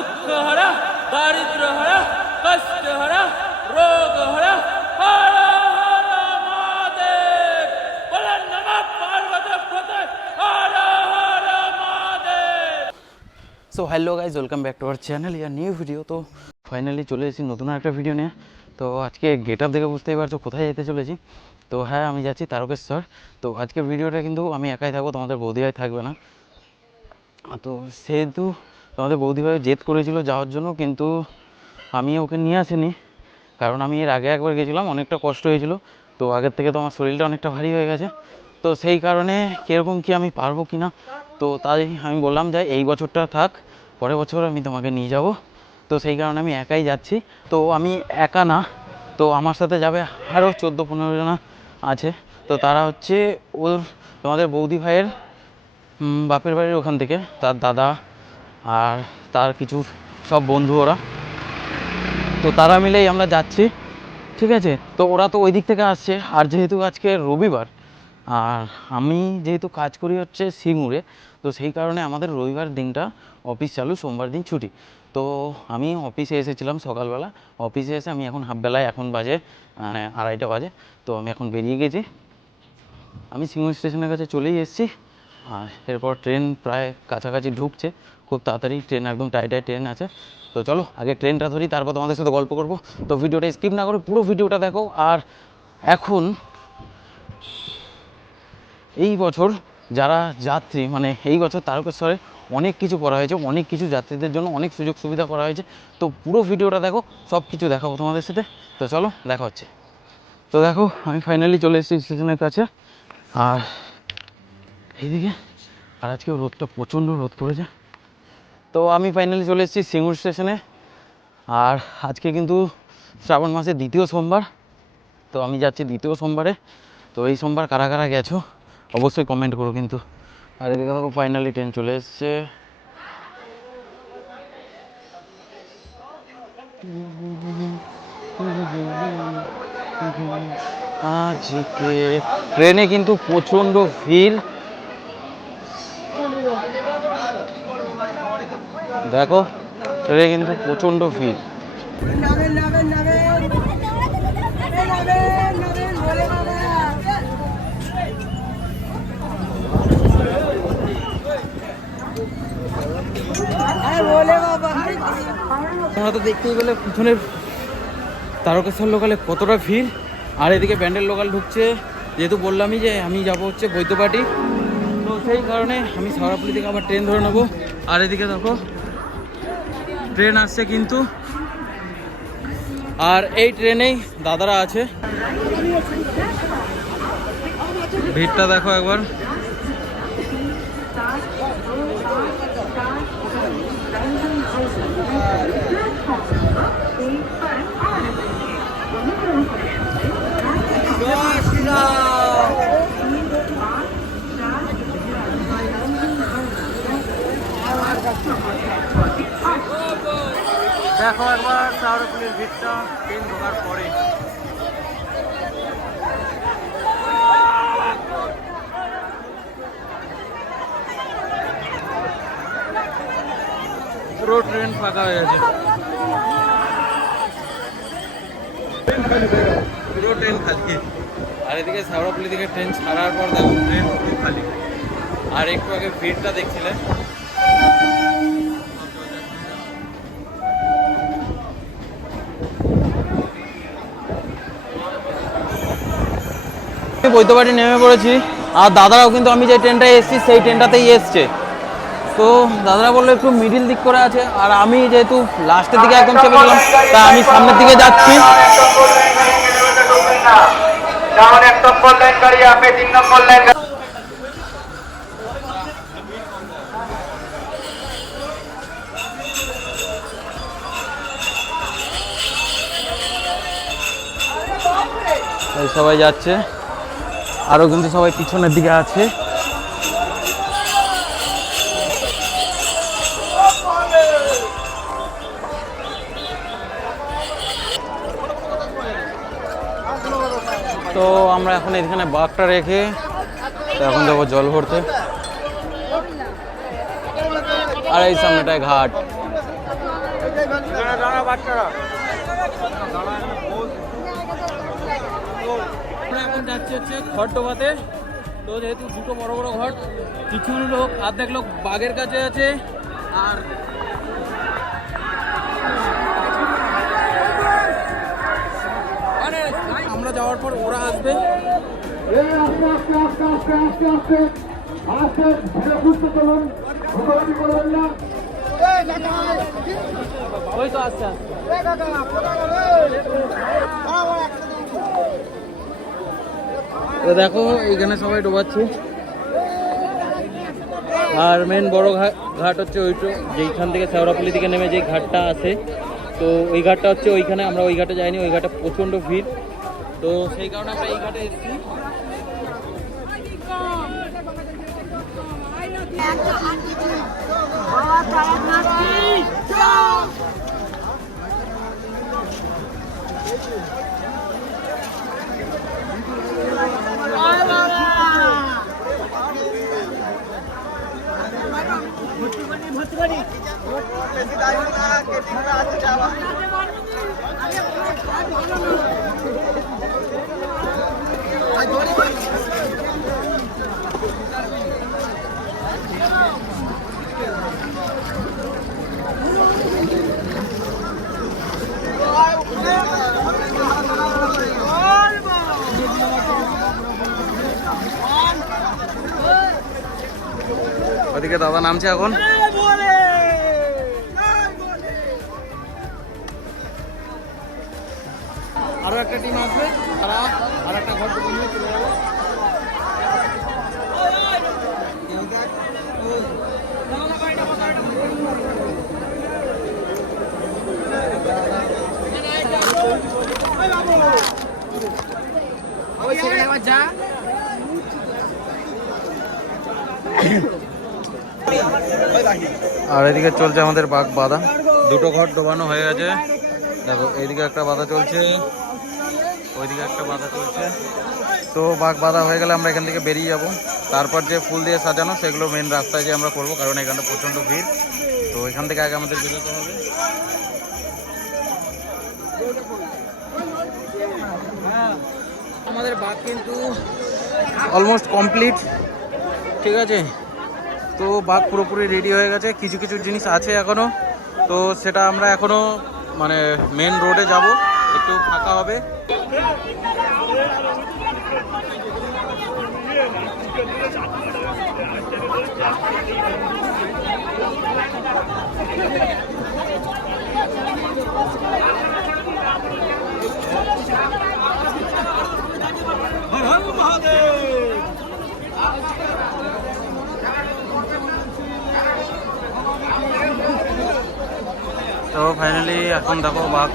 দুঃখ হরা, দারিদ্র হরা, কষ্ট হরা, রোগ হরা, হর হর মহাদেব। বলেন নমঃ Parvati, Har Har Mahadev. So hello guys, welcome back to our channel, ইয়ার নিউ ভিডিও। তো ফাইনালি চলে এসেছি নতুন একটা ভিডিও নিয়ে। তো আজকে গেট আপ দেখে বুঝতেই পারছো কোথায় যেতে চলেছি। তো হ্যাঁ, আমি যাচ্ছি তারকেশ্বর। তো আজকের ভিডিওটা কিন্তু আমি একাই থাকবো, তোমাদের বৌদিভাই থাকবে না। তো সেহেতু তোমাদের বৌদিভাই জেদ করেছিল যাওয়ার জন্য, কিন্তু আমি ওকে নিয়ে আসিনি, কারণ আমি এর আগে একবার গেছিলাম, অনেকটা কষ্ট হয়েছিল। তো আগের থেকে তো আমার শরীরটা অনেকটা ভারী হয়ে গেছে। তো সেই কারণে কীরকম কী আমি পারবো কি না, তো তাই আমি বললাম যে এই বছরটা থাক, পরের বছর আমি তোমাকে নিয়ে যাব। তো সেই কারণে আমি একাই যাচ্ছি। তো আমি একা না, তো আমার সাথে যাবে আরও 14-15 জনা আছে। তো তারা হচ্ছে ওর তোমাদের বৌদি ভাইয়ের বাপের বাড়ির ওখান থেকে, তার দাদা আর তার কিছু সব বন্ধু ওরা। তো তারা মিলেই আমরা যাচ্ছি, ঠিক আছে। তো ওরা তো ওই দিক থেকে আসছে, আর যেহেতু আজকে রবিবার আর আমি যেহেতু কাজ করি হচ্ছে সিঙ্গুরে, তো সেই কারণে আমাদের রবিবার দিনটা অফিস চালু, সোমবার দিন ছুটি। তো আমি অফিসে এসেছিলাম সকালবেলা, অফিসে এসে আমি এখন হাফবেলায়, এখন বাজে 2:30 বাজে। তো আমি এখন বেরিয়ে গেছি, আমি সিঙ্গুর স্টেশনের কাছে চলেই এসেছি। আর এরপর ট্রেন প্রায় কাছাকাছি ঢুকছে, খুব তাড়াতাড়ি ট্রেন, একদম টাইটাই ট্রেন আছে। তো চলো আগে ট্রেনটা ধরি, তারপর তোমাদের সাথে গল্প করব। তো ভিডিওটা স্কিপ না করে পুরো ভিডিওটা দেখো। আর এখন এই বছর যারা যাত্রী, মানে এই বছর তারকেশ্বরে অনেক কিছু করা হয়েছে, অনেক কিছু যাত্রীদের জন্য অনেক সুযোগ সুবিধা করা হয়েছে। তো পুরো ভিডিওটা দেখো, সব কিছু দেখাবো তোমাদের সাথে। তো চলো দেখা হচ্ছে। তো দেখো আমি ফাইনালি চলে এসেছি স্টেশনের কাছে, আর এইদিকে আর আজকে রোদটা প্রচণ্ড রোদ পড়েছে। তো আমি ফাইনালি চলে এসেছি সিঙ্গুর স্টেশনে। আর আজকে কিন্তু শ্রাবণ মাসের দ্বিতীয় সোমবার, তো আমি যাচ্ছি দ্বিতীয় সোমবারে। তো এই সোমবার কারা কারা গেছো অবশ্যই কমেন্ট করো কিন্তু। আর এদিকে দেখো ফাইনালি ট্রেন চলে এসছে। আজকে ট্রেনে কিন্তু প্রচণ্ড ভিড়, দেখো ট্রেনে কিন্তু প্রচণ্ড ভিড়। তোমরা তো দেখতেই পেলে পিছনের তারকেশ্বর লোকালে কতটা ভিড়। আর এদিকে ব্যান্ডেল লোকাল ঢুকছে, যেহেতু বললামই যে আমি যাব হচ্ছে বৈদ্যবাটি, তো সেই কারণে আমি শেওড়াফুলি থেকে আবার ট্রেন ধরে নেবো। আর এদিকে দেখো ট্রেন আসছে কিন্তু, আর এই ট্রেনেই দাদারা আছে। ভিড়টা দেখো একবার। দেখো একবার শেওড়াফুলির ভিড়টা ট্রেন ঢোকার পরে। পুরো ট্রেন ফাঁকা হয়ে গেছে, পুরো ট্রেন খালি। আর এদিকে শেওড়াফুলি থেকে ট্রেন ছাড়ার পর দেখো ট্রেন পুরো খালি। আর একটু আগে ভিড়টা দেখছিলেন। বৈদ্যবাটি নেমে পড়েছি, আর দাদারাও কিন্তু আমি যে ট্রেনটায় এসেছি সেই ট্রেনটাতেই এসছে। তো দাদারা বললো একটু মিডিল দিক করে আছে, আর আমি যেহেতু লাস্টের দিকে একদম চেপে গেলাম, তা আমি সামনের দিকে যাচ্ছি। সবাই যাচ্ছে, আরও কিন্তু সবাই পিছনের দিকে আছে। তো আমরা এখন এখানে বাঘটা রেখে তো এখন যাবো জল ভরতে। আর এই সামনেটায় ঘাট। আমরা এখন যাচ্ছি হচ্ছে ঘট ডোবাতে। তো যেহেতু দুটো বড় বড় ঘট, কিছু লোক অর্ধেক লোক বাঘের কাছে আছে, আর আমরা যাওয়ার পর ওরা আসবে। ওই তো আসছে তো দেখো এইখানে সবাই ডোবাচ্ছে। আর মেন বড় ঘাট হচ্ছে ওইটা, যেইখান থেকে শেওড়াপল্লি থেকে নেমে যেই ঘাটটা আছে, তো ওই ঘাটটা হচ্ছে ওইখানে। আমরা ওই ঘাটে যাইনি, ওই ঘাটে প্রচণ্ড ভিড়, তো সেই কারণে আমরা এই ঘাটে এসেছি। ওদিকে দাদা নামছে এখন। আরো একটা টিম আসবে, তারা আর একটা ঘর নিয়ে চলে যাবে। আর এদিকে চলছে আমাদের বাঘ বাঁধা। দুটো ঘর ডোবানো হয়ে গেছে, দেখো এইদিকে একটা বাঁধা চলছে, ওইদিকে একটা বাঁধা চলছে। তো বাঘ বাঁধা হয়ে গেলে আমরা এখান থেকে বেরিয়ে যাব। তারপর যে ফুল দিয়ে সাজানো সেগুলো মেন রাস্তায় যে আমরা করবো, কারণ এখানে প্রচণ্ড ভিড়। তো এখান থেকে আগে আমাদের বেরোতে হবে। আমাদের বাঘ কিন্তু অলমোস্ট কমপ্লিট, ঠিক আছে। তো বাঘ পুরোপুরি রেডি হয়ে গেছে, কিছু কিছু জিনিস আছে এখনো, তো সেটা আমরা এখনো মানে মেন রোডে যাব, একটু ফাঁকা হবে। তো ফাইনালি এখন দেখো বাঘ।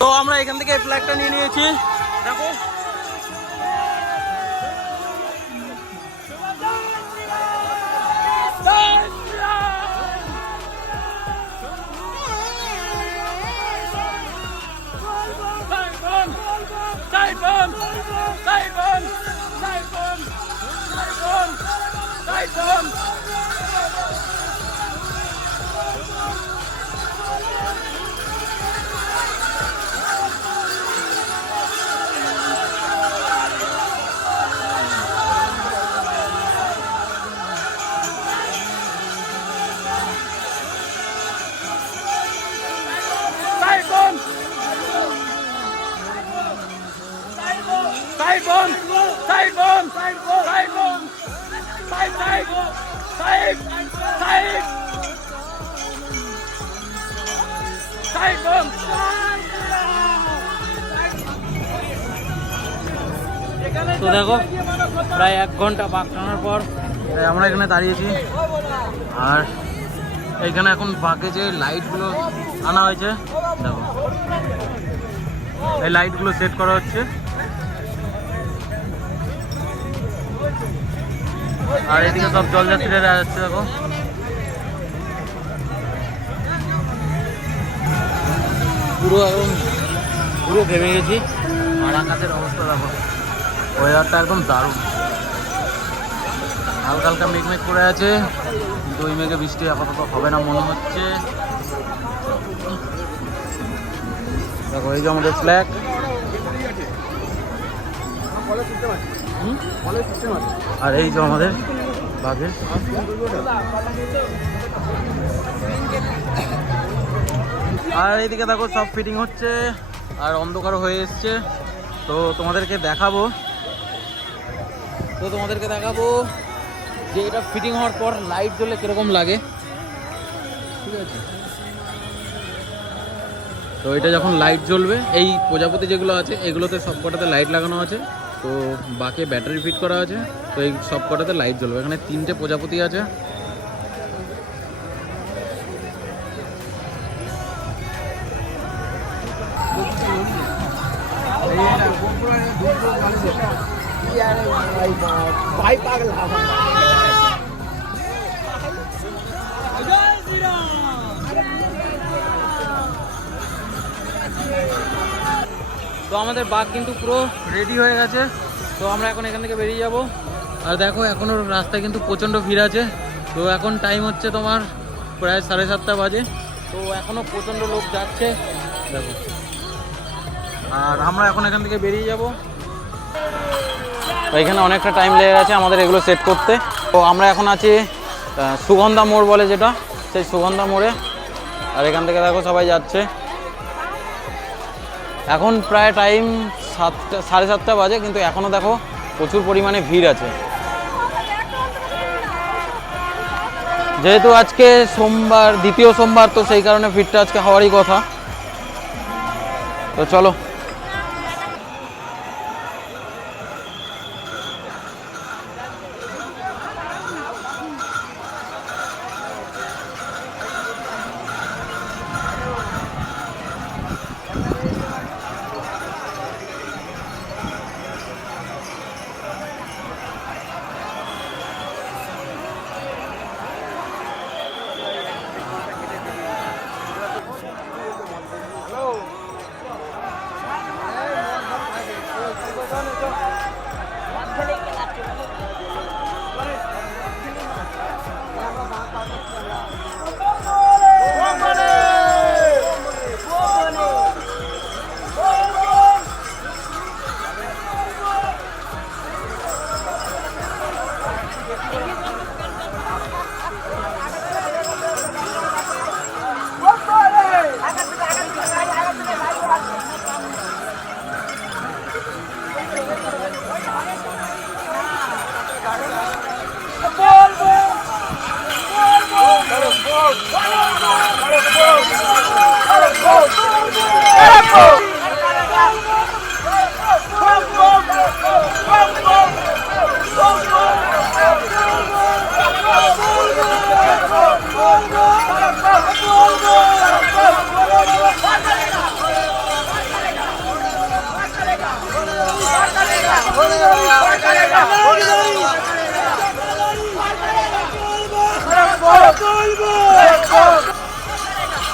তো আমরা এখান থেকে ফ্ল্যাগটা নিয়ে নিয়েছি, দেখো। তো দেখো প্রায় 1 ঘন্টা বাঘ টানার পর আমরা এখানে দাঁড়িয়েছি, আর এইখানে এখন বাঘে যে লাইটগুলো আনা হয়েছে দেখো, এই লাইটগুলো সেট করা হচ্ছে। আর এদিকে সব জলযাত্রীরা যাচ্ছে দেখো। পুরো একদম পুরো ভেঙে গেছি। আর আকাশের অবস্থা দেখো, ওয়েদারটা একদম দারুণ। হালকা হালকা মেঘ করে আছে, কিন্তু ওই মেঘে বৃষ্টি আপাতত হবে না মনে হচ্ছে। দেখো এই যে আমাদের ফ্ল্যাগ, আর এই যে আমাদের বাঘের। আর এইদিকে দেখো সব ফিটিং হচ্ছে, আর অন্ধকার হয়ে এসছে। তো তোমাদেরকে দেখাবো যে এটা ফিটিং হওয়ার পর লাইট জ্বললে কিরকম লাগে, ঠিক আছে? তো এটা যখন লাইট জ্বলবে, এই প্রজাপতি যেগুলো আছে এগুলোতে সব কটাতে লাইট লাগানো আছে। তো বাকি ব্যাটারি ফিট করা আছে, তো এই সব কটাতে লাইট জ্বলবে। এখানে 3টে প্রজাপতি আছে। তো আমাদের বাঘ কিন্তু পুরো রেডি হয়ে গেছে। তো আমরা এখন এখান থেকে বেরিয়ে যাব। আর দেখো এখনও রাস্তায় কিন্তু প্রচণ্ড ভিড় আছে। তো এখন টাইম হচ্ছে তোমার প্রায় 7:30 বাজে। তো এখনও প্রচণ্ড লোক যাচ্ছে দেখো। আর আমরা এখন এখান থেকে বেরিয়ে যাব। তো এখানে অনেকটা টাইম লেগে গেছে আমাদের এগুলো সেট করতে। তো আমরা এখন আছি সুগন্ধা মোড় বলে যেটা, সেই সুগন্ধা মোড়ে। আর এখান থেকে দেখো সবাই যাচ্ছে। এখন প্রায় টাইম 7:30 বাজে, কিন্তু এখনও দেখো প্রচুর পরিমাণে ভিড় আছে। যেহেতু আজকে সোমবার, দ্বিতীয় সোমবার, তো সেই কারণে ভিড়টা আজকে হওয়ারই কথা। তো চলো।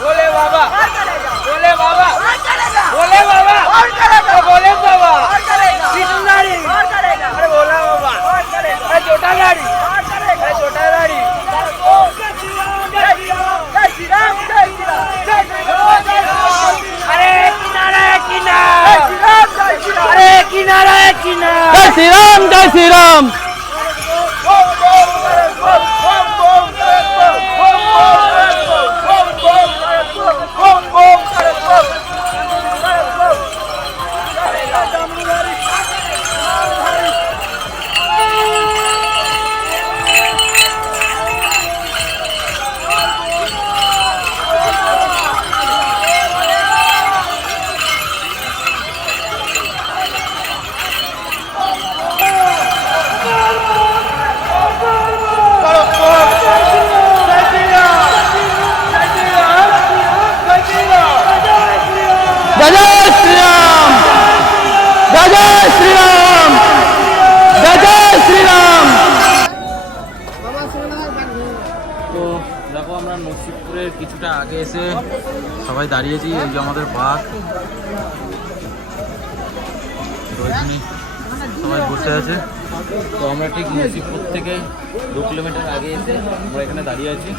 बोले बाबा, बोले बाबा, बोले बाबा, बोले बाबा, अरे बोला बाबा, अरे छोटा गाड़ी, अरे छोटा জয় শ্রীরাম, জয় শ্রীরাম। জয় শ্রীরাম, জয় শ্রীরাম, জয় শ্রীরাম। তো দেখো আমরা নসিবপুরের কিছুটা আগে এসে সবাই দাঁড়িয়েছি। এই যে আমাদের বাঘ, তো এখানে সবাই বসে আছে। তো আমরা ঠিক নসিবপুর থেকে 2 কিলোমিটার আগে এসে আমরা এখানে দাঁড়িয়ে আছি।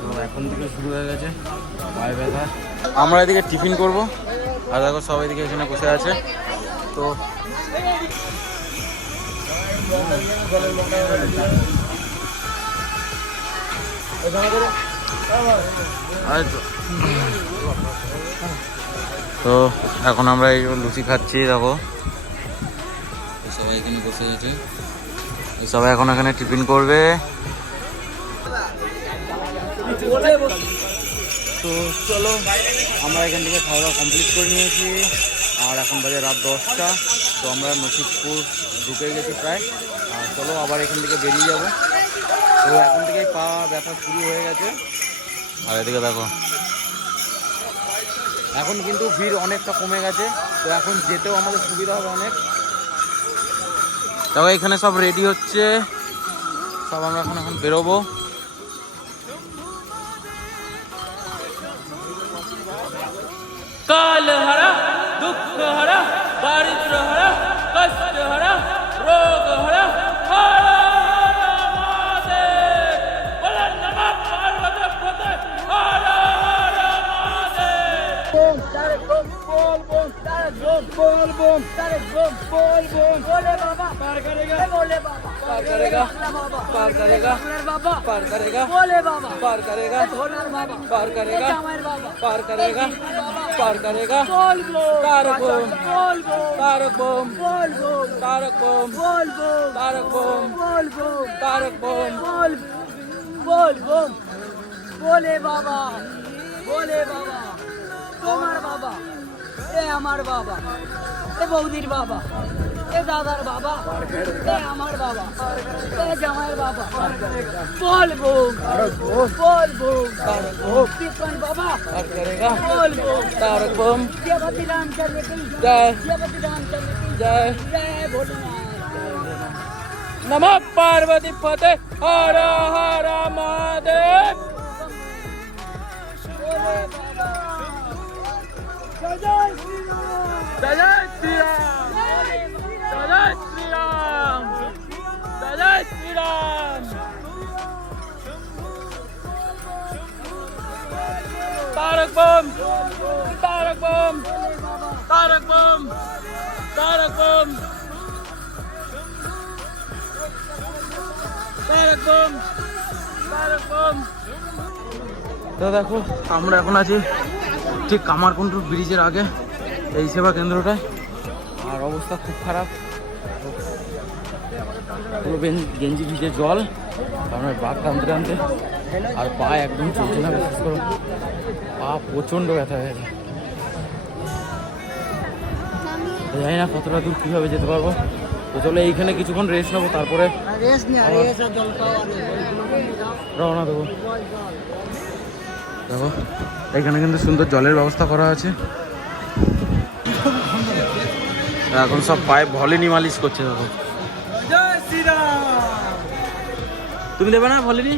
তো এখন থেকে শুরু হয়ে গেছে পায়ে ব্যথা। আমরা এদিকে টিফিন করব, আর দেখো সব এদিকে এখানে বসে আছে। তো তো এখন আমরা এই লুচি খাচ্ছি। দেখো সবাই এখানে বসে আছে, সবাই এখন এখানে টিফিন করবে। তো চলো আমরা এখান থেকে খাওয়া দাওয়া কমপ্লিট করে নিয়েছি, আর এখন বাজে রাত 10টা। তো আমরা নসিবপুর ঢুকে গেছি প্রায়। আর চলো আবার এখান থেকে বেরিয়ে যাব। তো এখন থেকেই পা ব্যথা শুরু হয়ে গেছে। আর এদিকে দেখো এখন কিন্তু ভিড় অনেকটা কমে গেছে। তো এখন যেতেও আমাদের সুবিধা হবে অনেক। তবে এখানে সব রেডি হচ্ছে, সব আমরা এখন বেরোবো। काल हरा दुख हरा दारिद्र हरा कष्ट हरा रोग हरा पार करेगा पार करेगा पार करेगा पार करेगा पार करेगा पार करेगा पार करेगा पार करेगा तारक बम तारक बम तारक बम तारक बम तारक बम बोल बम बोले बाबा তোমার বাবা, এ আমার বাবা, এ বৌদির বাবা, এ দাদার বাবা, এ আমার বাবা, এ জামাইয়ের বাবা। बोल बम बोल बम कृष्ण बाबा पार करेगा बोल बम तारक बम जय बद्री रामचंद्र की जय जय बद्री रामचंद्र की जय जय भोलेनाथ। नमः पार्वती फते हर हर महादेव जय श्री राम जय श्री राम जय श्री राम जय श्री राम तारक बम तारक बम तारक बम तारक बम तारक बम तारक बम। তো দেখো আমরা এখন আছি ঠিক কামারকুণ্ডু ব্রিজের আগে এই সেবা কেন্দ্রটায়। আর অবস্থা খুব খারাপ, পুরো গেঞ্জি ভিজে জল, আমরা বাঘ টানতে টানতে। আর পা একদম চলছে না, বিশেষ করে পা প্রচণ্ড ব্যথা হয়ে গেছে। জানি না কতটা দূর কীভাবে যেতে পারবো। তো চলো এইখানে কিছুক্ষণ রেস্ট নেবো, তারপরে রওনা দেবো। দেখো এখানে কিন্তু সুন্দর জলের ব্যবস্থা করা আছে। এখন সব পায়ে ভলিনি মালিশ করছে। দেখো जय श्री राम তুমি দেবে না ভলিনি?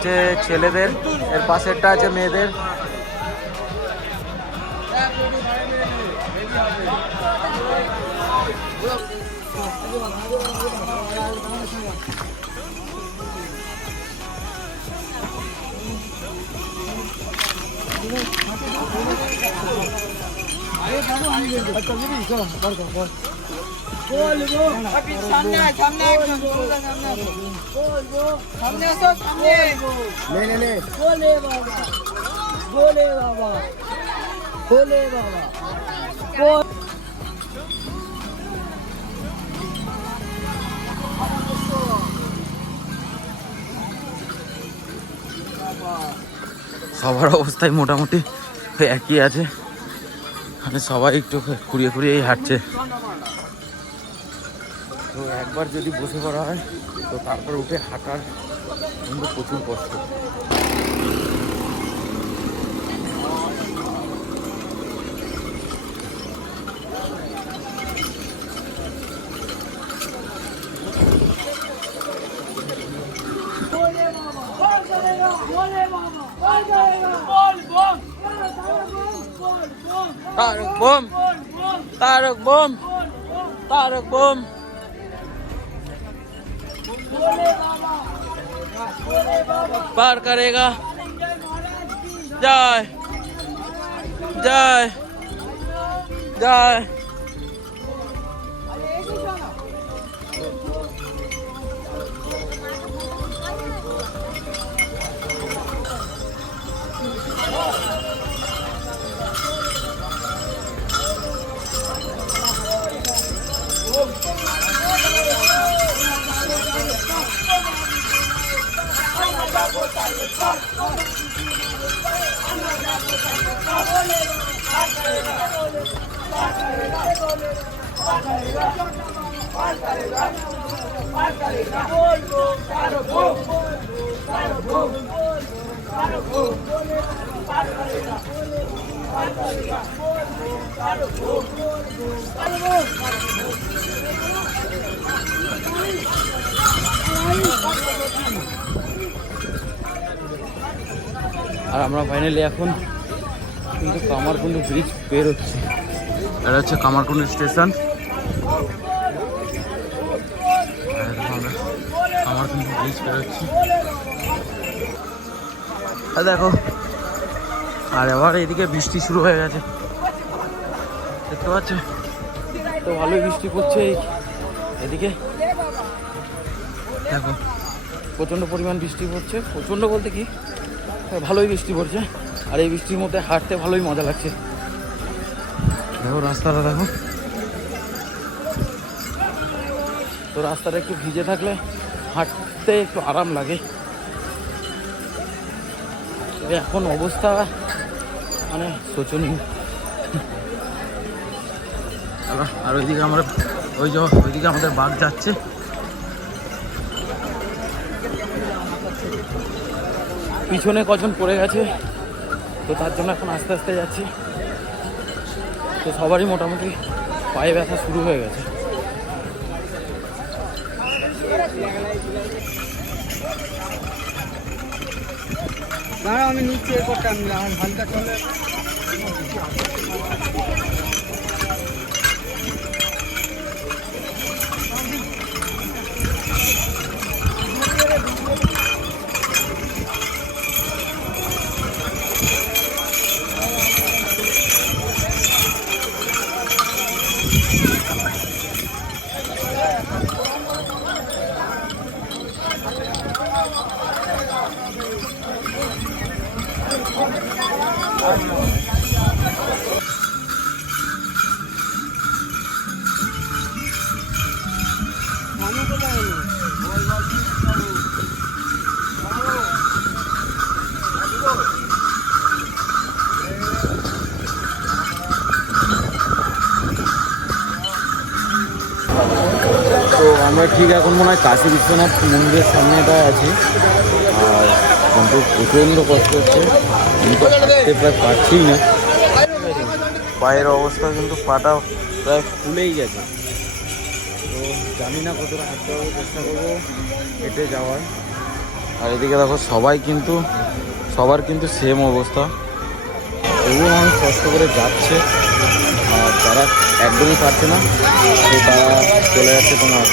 হচ্ছে ছেলেদের, এর পাশেরটা আছে মেয়েদের। भोले बाबा, भोले बाबा, भोले बाबा। সবার অবস্থায় মোটামুটি একই আছে, মানে সবাই একটু খুঁড়িয়ে খুঁড়িয়েই হাঁটছে। তো একবার যদি বসে পড়া হয় তো তারপর উঠে হাঁটার কিন্তু প্রচুর কষ্ট। तारक बम, तारक बम, तारक बम। पार करेगा। जय जय जय। আর আমরা ফাইনালি এখন কিন্তু কামারকুন্ড ব্রিজ পের হচ্ছে। এটা হচ্ছে কামারকুন্ড স্টেশন। আমরা কামারকুন্ড ব্রিজ পের হচ্ছি। দেখো, আর এবার এদিকে বৃষ্টি শুরু হয়ে গেছে, দেখতে পাচ্ছ তো ভালোই বৃষ্টি পড়ছে এদিকে। দেখো প্রচণ্ড পরিমাণ বৃষ্টি পড়ছে, প্রচণ্ড বলতে কি ভালোই বৃষ্টি পড়ছে। আর এই বৃষ্টির মধ্যে হাঁটতে ভালোই মজা লাগছে। দেখো রাস্তাটা, দেখো তো রাস্তাটা একটু ভিজে থাকলে হাঁটতে একটু আরাম লাগে। এখন অবস্থা মানে শোচনীয়। আর ওইদিকে আমরা ওইদিকে আমাদের বাঘ যাচ্ছে। পিছনে কজন পড়ে গেছে, তো তার জন্য এখন আস্তে আস্তে যাচ্ছি। তো সবারই মোটামুটি পায়ে ব্যথা শুরু হয়ে গেছে। আমি নিচে করতাম হালকা চলে। তো আমরা ঠিক এখন মনে হয় কাশী বিশ্বনাথ মন্দিরের সামনেটায় আছি। আর কিন্তু প্রচণ্ড কষ্ট হচ্ছে, আমি তো হাঁটতে প্রায় পারছিই না। পায়ের অবস্থা কিন্তু পাটা প্রায় ফুলেই গেছে। তো জানি না কতটা হাঁটতে হবে, চেষ্টা করবো হেঁটে যাওয়ার। আর এদিকে দেখো সবার কিন্তু সেম অবস্থা। তবুও মানুষ কষ্ট করে যাচ্ছে, আর যারা একদমই পারছে না তারা চলে যাচ্ছে তোমার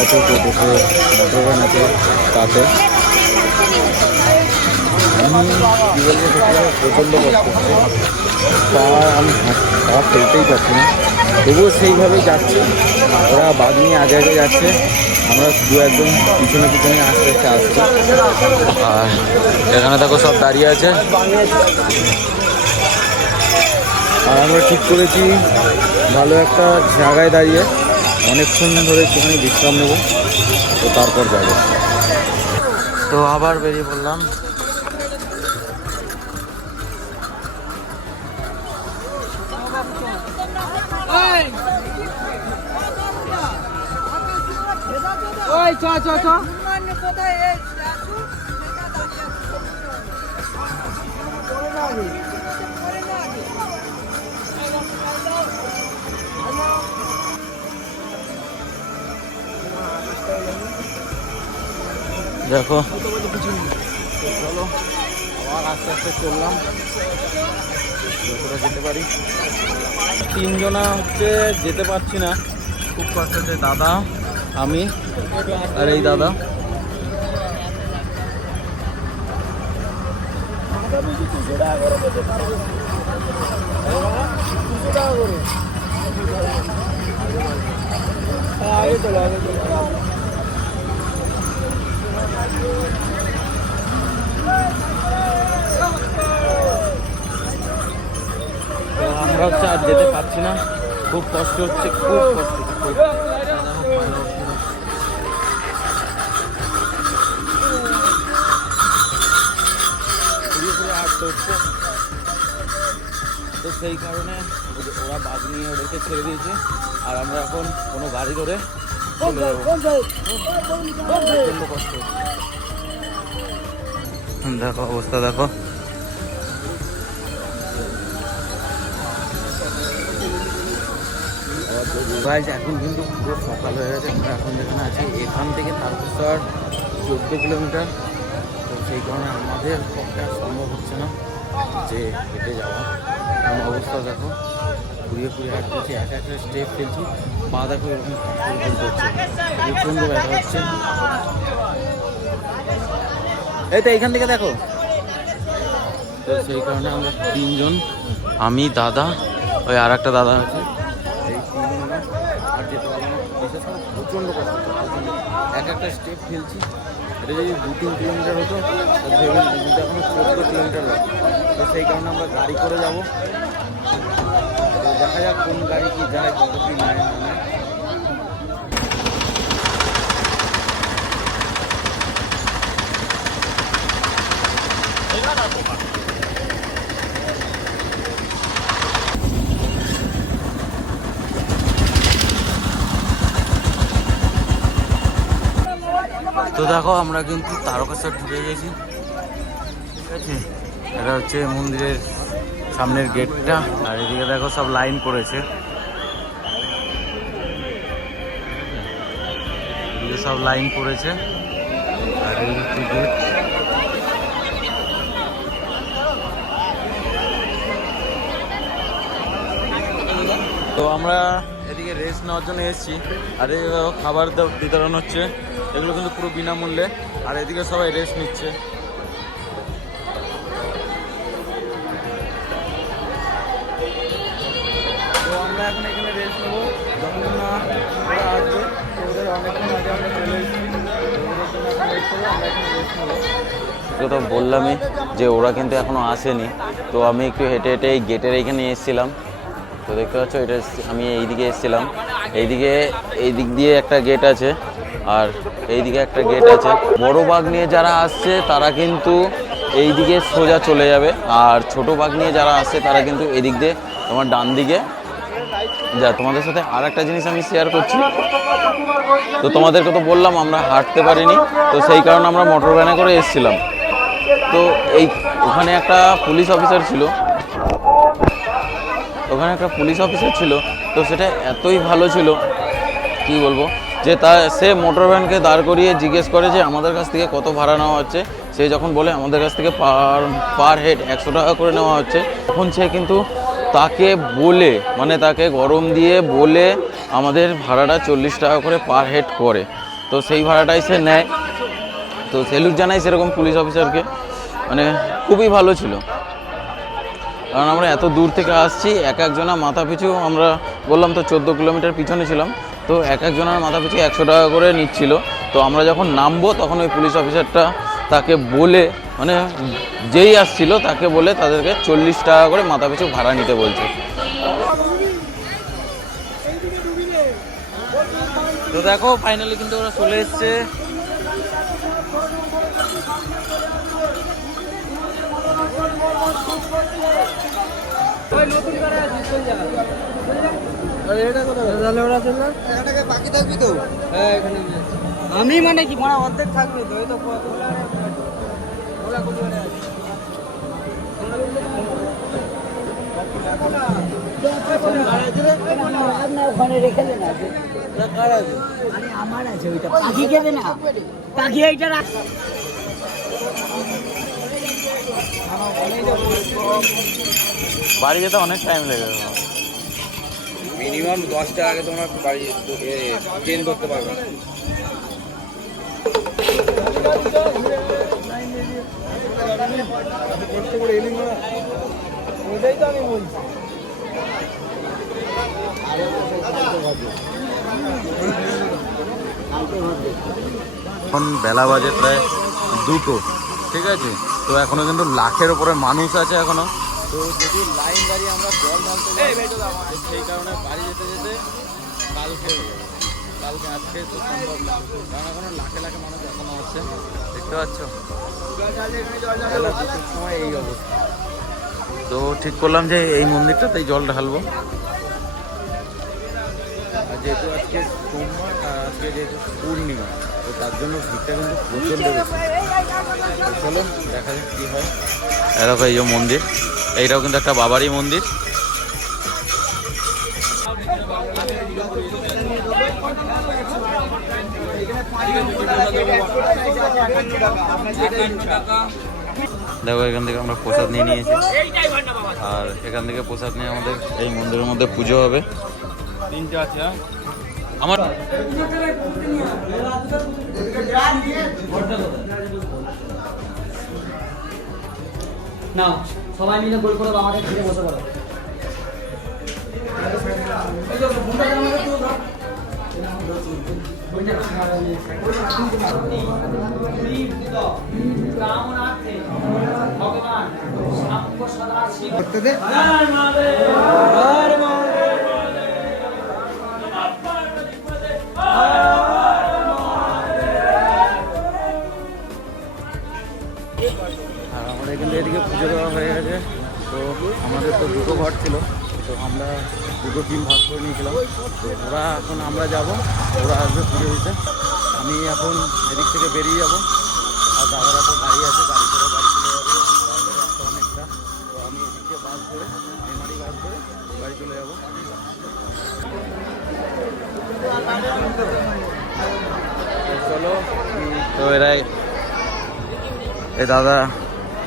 অটো টোটোতে, মোটরভ্যান আছে তাতে। আমি কী বলবো, প্রচণ্ড কষ্ট হচ্ছে, পা আমি পা ফেলতেই পারছি না, তবুও সেইভাবেই যাচ্ছে। ওরা বাঘ নিয়ে আগে আগে যাচ্ছে, আমরা দু একজন পিছনে পিছনে আস্তে আস্তে আসছি। আর এখানে দেখো সব দাঁড়িয়ে আছে, আর আমরা ঠিক করেছি ভালো একটা জায়গায় দাঁড়িয়ে অনেকক্ষণ ধরে একটুখানি বিশ্রাম নেবো, তো তারপর যাবো। তো আবার বেরিয়ে পড়লাম। ওই চ চ চ দেখো চলো আবার আস্তে আস্তে চললাম যতটা যেতে পারি। তিনজনা হচ্ছে যেতে পারছি না, খুব কষ্ট হচ্ছে। দাদা, আমি আর এই দাদা। আমরা হচ্ছে আর যেতে পারছি না, খুব কষ্ট হচ্ছে, খুব কষ্ট হচ্ছে। হাঁটতে হচ্ছে, তো সেই কারণে ওরা বাঘ নিয়ে ওদেরকে ছেড়ে দিয়েছে, আর আমরা এখন কোনো গাড়ি ধরে চলে যাবো। প্রচণ্ড কষ্ট হচ্ছে। দেখো অবস্থা দেখো, গাইজ এখন কিন্তু পুরো সকাল হয়ে গেছে। আমরা এখন যেখানে আছি এখান থেকে তারকেশ্বর 14 কিলোমিটার, তো সেই কারণে আমাদের পক্ষে আর সম্ভব হচ্ছে না যে হেঁটে যাওয়া। আমার অবস্থা দেখো, ঘুরিয়ে ঘুরিয়ে হাঁটতেছি, এক একটা স্টেপ ফেলছি, পা দেখো এরকম ফেলতে হচ্ছে, প্রচণ্ড ব্যথা হচ্ছে। এই তো এইখান থেকে দেখো। তো সেই কারণে আমরা তিনজন, আমি, দাদা, ওই আর একটা দাদা আছে, এই তিনজন আর যেতে পারলাম না। বিশেষ করে প্রচণ্ড কষ্ট হচ্ছে, এক একটা স্টেপ ফেলছি। এটা যদি 2-3 কিলোমিটার হতো, ভেবেন কিন্তু এখনো 14 কিলোমিটার লাগবে। তো সেই কারণে আমরা গাড়ি করে যাবো। তো দেখা যাক কোন গাড়ি কি যায়, কত কি নেয় না নেয়। তো দেখো আমরা কিন্তু তারকেশ্বর ঢুকে গেছি, ঠিক আছে। এটা হচ্ছে মন্দিরের সামনের গেটটা, আর এদিকে দেখো সব লাইন পড়েছে, এদিকে সব লাইন পড়েছে, আর এই হচ্ছে গেট। তো আমরা এদিকে রেস্ট নেওয়ার জন্য এসেছি, আর এই খাবার বিতরণ হচ্ছে, এগুলো কিন্তু পুরো বিনামূল্যে, আর এদিকে সবাই রেস্ট নিচ্ছে। তো আমরা এখন এখানে রেস্ট নেবো, যখন না ওরা আসবে, তো ওদের অনেকক্ষণ আগে আমরা চলে এসেছি, ওদের জন্য এখন ওয়েট করবো, আমরা এখানে রেস্ট নেবো। তো বললামই যে ওরা কিন্তু এখনও আসেনি, তো আমি একটু হেঁটে হেঁটে এই গেটের এইখানে এসেছিলাম। তো দেখতে পাচ্ছ, এটা আমি এইদিকে এসেছিলাম, এই দিক দিয়ে একটা গেট আছে, আর এইদিকে একটা গেট আছে। বড় বাঘ নিয়ে যারা আসছে তারা কিন্তু এইদিকে সোজা চলে যাবে, আর ছোট বাঘ নিয়ে যারা আসছে তারা কিন্তু এদিক দিয়ে তোমার ডান দিকে যা। তোমাদের সাথে আর একটা জিনিস আমি শেয়ার করছি, তো তোমাদেরকে তো বললাম আমরা হাঁটতে পারিনি, তো সেই কারণে আমরা মোটর ভ্যানে করে এসেছিলাম। তো ওখানে একটা পুলিশ অফিসার ছিল, তো সেটা এতই ভালো ছিল কি বলবো। যে সে মোটর ভ্যানকে দাঁড় করিয়ে জিজ্ঞেস করে যে আমাদের কাছ থেকে কত ভাড়া নেওয়া হচ্ছে। সে যখন বলে আমাদের কাছ থেকে পার হেড 100 টাকা করে নেওয়া হচ্ছে, তখন সে কিন্তু তাকে বলে, মানে তাকে গরম দিয়ে বলে আমাদের ভাড়াটা 40 টাকা করে পার হেড করে। তো সেই ভাড়াটাই সে নেয়। তো সেলুট জানাই সেরকম পুলিশ অফিসারকে, মানে খুবই ভালো ছিল। কারণ আমরা এত দূর থেকে আসছি, এক একজনা মাথা পিছু, আমরা বললাম তো 14 কিলোমিটার পিছনে ছিলাম, তো এক একজনের মাথা পিছু 100 টাকা করে নিচ্ছিল। তো আমরা যখন নামবো তখন ওই পুলিশ অফিসারটা তাকে বলে, মানে যেই আসছিল তাকে বলে তাদেরকে 40 টাকা করে মাথা পিছু ভাড়া নিতে বলছে। তো দেখো ফাইনালি কিন্তু ওরা চলে এসছে। আমি মানে কি মানে অর্ধেক থাকবে তো, এই তো ওখানে রেখে দে না, আমার আছে ওইটা, পাখি খেতে না, পাখি এইটা রাখ। বাড়ি যেতে অনেক টাইম লেগে যাবে, মিনিমাম 10টা আগে তোমরা বাড়ি ট্রেন ধরতে পারবে। ওইটাই তো আমি বলছি। এখন বেলা বাজে প্রায় 2টো, ঠিক আছে। তো এখনো কিন্তু লাখের উপরে মানুষ আছে এখনো। তো যদি লাইন দাঁড়িয়ে আমরা জল ঢালতে যাই, সেই কারণে বাড়ি যেতে যেতে কালকে হয়ে যাবে। কালকে আজকে তো সম্ভব না, কারণ এখনো লাখে লাখে মানুষ এখনো আসছে, দেখতে পাচ্ছ। বেলা 2টোর সময় এই অবস্থা। তো ঠিক করলাম যে এই মন্দিরটাতেই জল ঢালবো। আর যেহেতু আজকে সোমবার আর আজকে যেহেতু পূর্ণিমা, তো তার জন্য ভিড়টা কিন্তু প্রচণ্ড বেশি। চলো দেখা যাক কী হয়। এরকম এই যে মন্দির, এইটাও কিন্তু একটা বাবারই মন্দির। দেখো এখান থেকে আমরা প্রসাদ নিয়ে নিয়েছি, আর এখান থেকে প্রসাদ নিয়ে আমাদের এই মন্দিরের মধ্যে পুজো হবে। 3টে আছে আমার। নাও সবাই মিলে গোল করে আমাকে ঘিরে বসে পড়ো। ভগবান সদা শিব আর আমাদের কিন্তু এদিকে পুজো দেওয়া হয়ে গেছে। তো আমাদের তো 2টো ঘর ছিল, তো আমরা 2টো টিম ভাগ করে নিয়েছিলাম। তো ওরা এখন, আমরা যাব, ওরা আসবে পুজো দিতে। আমি এখন এদিক থেকে বেরিয়ে যাব, আর দাদারা তো গাড়ি আছে, গাড়ি করে বাড়ি চলে যাবে। বাইরে রাস্তা অনেকটা, তো আমি এদিকে বাস ধরে, মেমারি বাস ধরে বাড়ি চলে যাব। চলো, তো এরাই এই দাদা,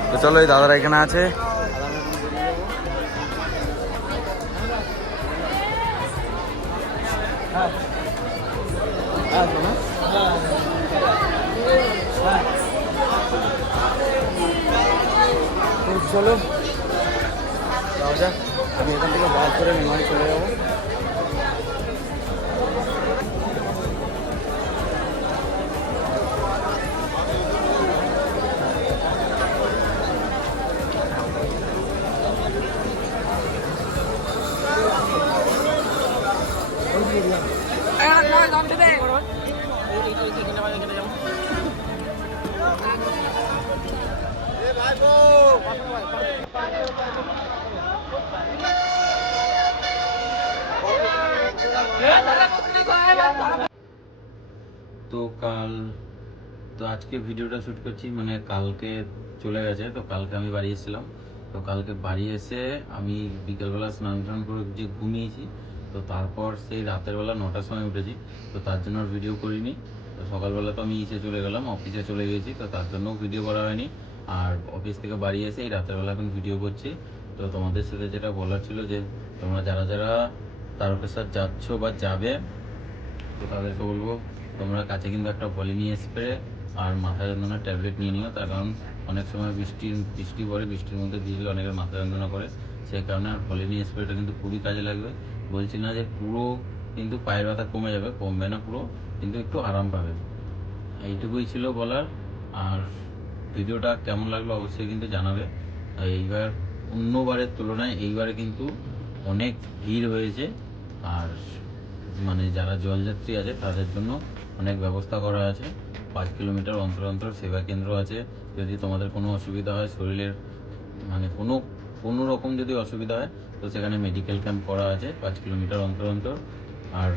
তো চলো এই দাদারা এখানে আছে। চলো যাওয়া যাক, আমি এখান থেকে বাস করে মেমারি চলে যাবো। তো আজকে ভিডিওটা শ্যুট করছি, মানে কালকে চলে গেছে। তো কালকে আমি বাড়ি এসেছিলাম, তো কালকে বাড়ি এসে আমি বিকেলবেলা স্নান টান করে যে ঘুমিয়েছি, তো তারপর সেই রাতের বেলা 9টার সময় উঠেছি, তো তার জন্য আর ভিডিও করিনি। তো সকালবেলা তো আমি চলে গেলাম, অফিসে চলে গেছি, তো তার জন্যও ভিডিও করা হয়নি। আর অফিস থেকে বাড়ি এসে এই রাতের বেলা এখন ভিডিও করছি। তো তোমাদের সাথে যেটা বলার ছিল যে তোমরা যারা যারা তারকেশ্বর যাচ্ছ বা যাবে, তো তাদেরকে বলবো তোমরা কাছে কিন্তু একটা ভলিনি স্প্রে আর মাথা যন্ত্রণার ট্যাবলেট নিয়ে নিও। তার কারণ অনেক সময় বৃষ্টি পড়ে, বৃষ্টির মধ্যে দিলে অনেকের মাথা যন্ত্রণা করে, সেই কারণে আর ভলিনি স্প্রেটা কিন্তু খুবই কাজে লাগবে। বলছি না যে পুরো কিন্তু পায়ের ব্যথা কমে যাবে, কমবে না পুরো, কিন্তু একটু আরাম পাবে। এইটুকুই ছিল বলার। আর ভিডিওটা কেমন লাগলো অবশ্যই কিন্তু জানাবে। আর এইবার অন্যবারের তুলনায় এইবারে কিন্তু অনেক ভিড় হয়েছে। আর মানে যারা জলযাত্রী আছে তাদের জন্য অনেক ব্যবস্থা করা আছে। 5 কিলোমিটার অন্তর অন্তর সেবা কেন্দ্র আছে। যদি তোমাদের কোনো অসুবিধা হয় শরীরের, মানে কোনো রকম যদি অসুবিধা হয়, তো সেখানে মেডিকেল ক্যাম্প করা আছে 5 কিলোমিটার অন্তর অন্তর। আর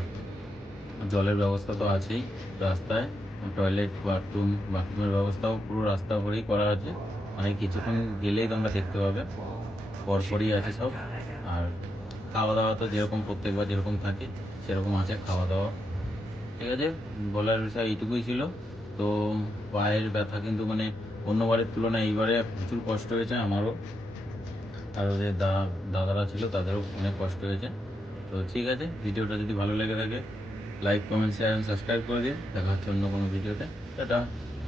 জলের ব্যবস্থা তো আছেই রাস্তায়, টয়লেট বাথরুমের ব্যবস্থাও পুরো রাস্তা ভরেই করা আছে। মানে কিছুক্ষণ গেলেই তোমরা দেখতে পাবে, পরপরই আছে সব। আর খাওয়া দাওয়া তো যেরকম প্রত্যেকবার যেরকম থাকে সেরকম আছে খাওয়া দাওয়া। ঠিক আছে, বলার বিষয় এইটুকুই ছিল। তো পায়ের ব্যথা কিন্তু মানে অন্যবারের তুলনায় এইবারে প্রচুর কষ্ট হয়েছে আমারও, আর ওদের দাদারা ছিল তাদেরও অনেক কষ্ট হয়েছে। তো ঠিক আছে, ভিডিওটা যদি ভালো লেগে থাকে লাইক কমেন্ট শেয়ার সাবস্ক্রাইব করে দিন। দেখা হচ্ছে অন্য কোনো ভিডিওতে। টাটা।